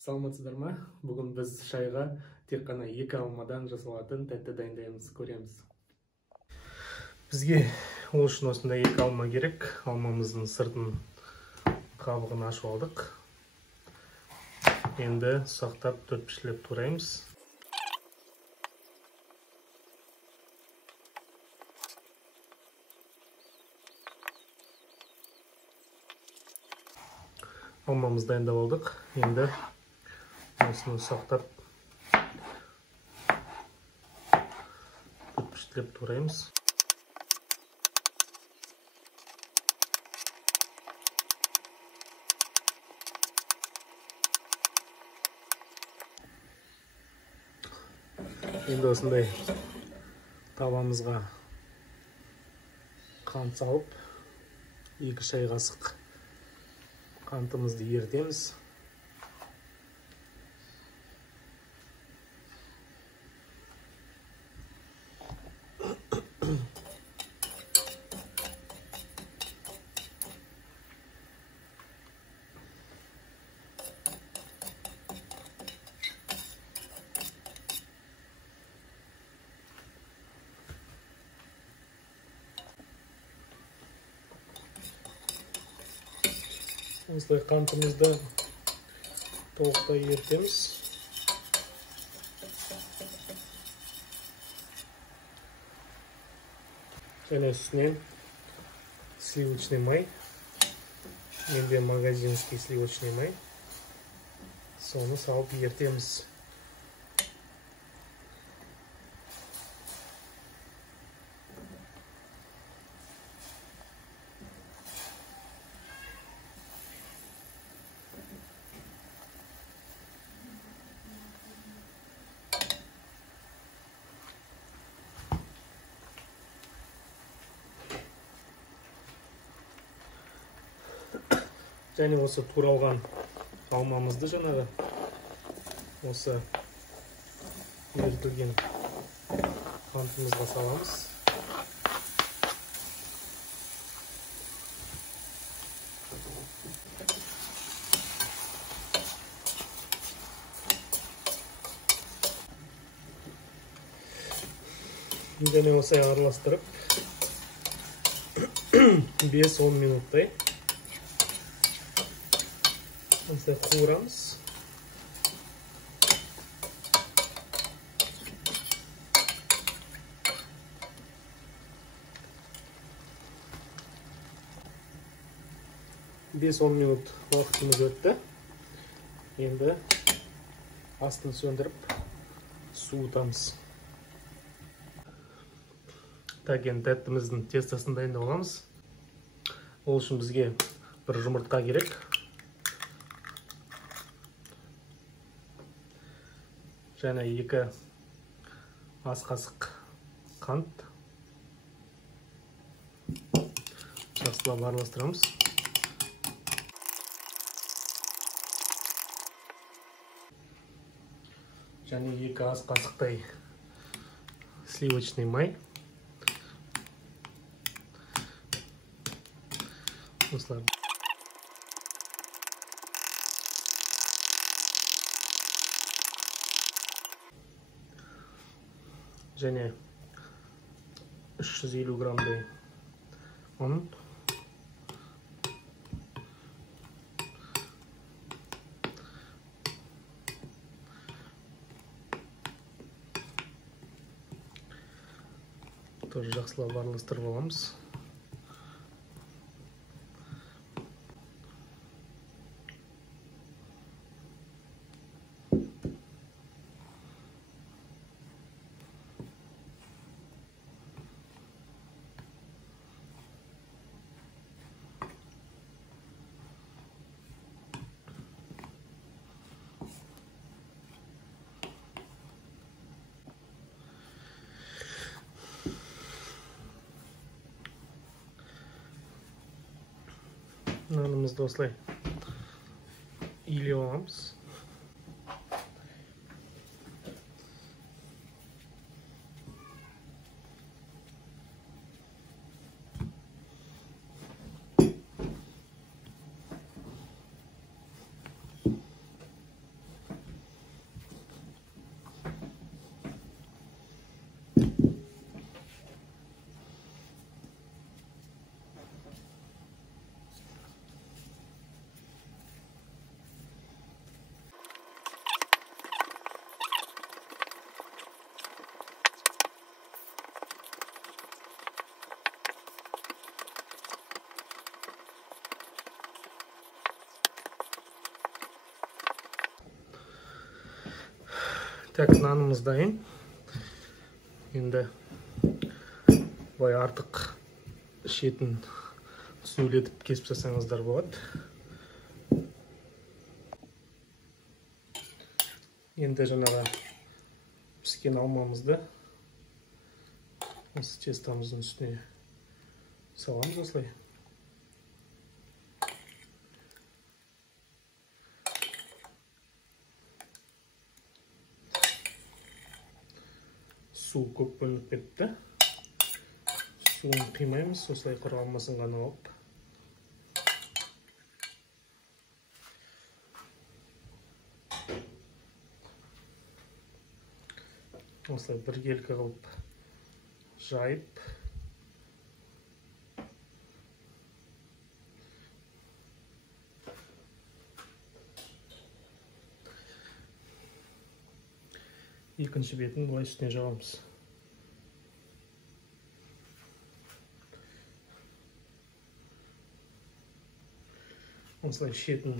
Саламатсыздар ма? Бүгін біз шайға тек қана 2 алмадан жасалатын тәтті дайындаймыз, көреміз. Бізге ол үшін осындай 2 алма керек. Алмамыздың сыртын қабығын ашып алдық. Енді ұсақтап 4-5-леп тураймыз. Алмамызды дайындап алдық. Енді осыны ұсақтап 4-5-леп тураймыз. Енді осындай табамызға қант салып, 2 шай қасық қантымызды ерітеміз. Осылай қантымызды толықтай ерітеміз. Және үстінен сливочный май. Менде магазинский сливочный май. Соны салып ерітеміз. Және осы туралған алмамызды жаңағы осы ерітілген қантымызға саламыз. Және осылай араластырып 5-10 минуттай осылай қуырамыз. «5-10 минут уақытымыз өтті. Енді астын сөндіріп суытамыз. Так, енді тәттіміздің тестасын дайындап аламыз. Ол үшін бізге бір жұмыртқа керек. Және 2 ас қасық қант. Жақсылап араластырамыз. Және 2 ас қасықтай сливочный май. Осылай. Және 350 граммдай ұн. Тоже жақсылап араластырып аламыз. Нанымызды осылай илеп аламыз. Так, нанымыз дайын. Енді былай артық шетін сөйлетіп кесіп жасаңыздар болады. Енді жаңағы піскен алмамызды осы тестамыздың үстіне саламыз осылай. Су көп бөлініп кетті. Суын қимаймыз, осылай құр алмасын ғана алып. Осылай біркелкі қылып жайып. Екінші бетін бұлай үстіне жағамыз. Осылай шетін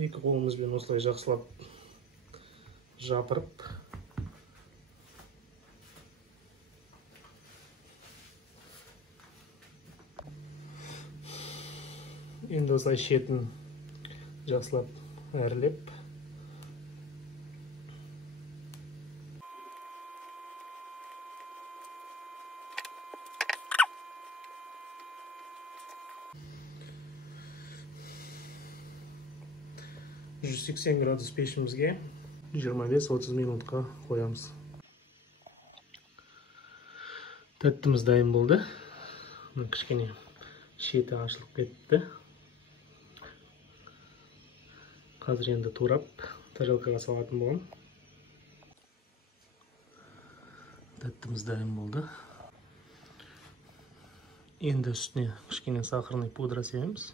екі қолымызбен осылай жақсылап жапырып, енді осылай шетін жақсылап әрлеп, «180 градус пешімізге 25-30 минутқа қоямыз». Тәттіміз дайын болды. Кішкене шеті ашылып кетті. Қазір енді турап тарелкаға салатын болам. Тәттіміз дайын болды. Енді үстіне кішкене сахарный пудра себеміз.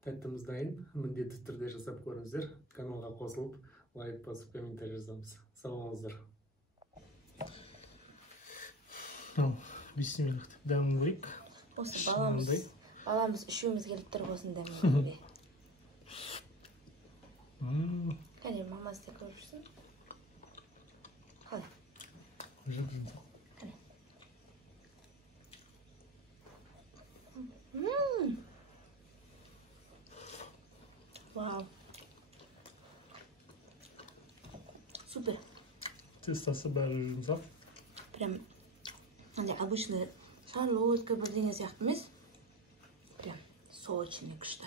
Тәттіміз дайын, міндетті түрде жасап көріңіздер. Каналға қосылып, лайк басып, комментарий жазамыз. Сау болыңыздар. Бисмиллах, дәмін көрейік. Осы баламыз үшеуміз келіп тұр болсын дәмін. Кәне, мамасы да көріп жүрсін. Қалай? Вау. Супер. Тестасы бәрі жұмсақ. Прям обычный шарлотка бірдеңе сияқты емес. Прям сочный күшті.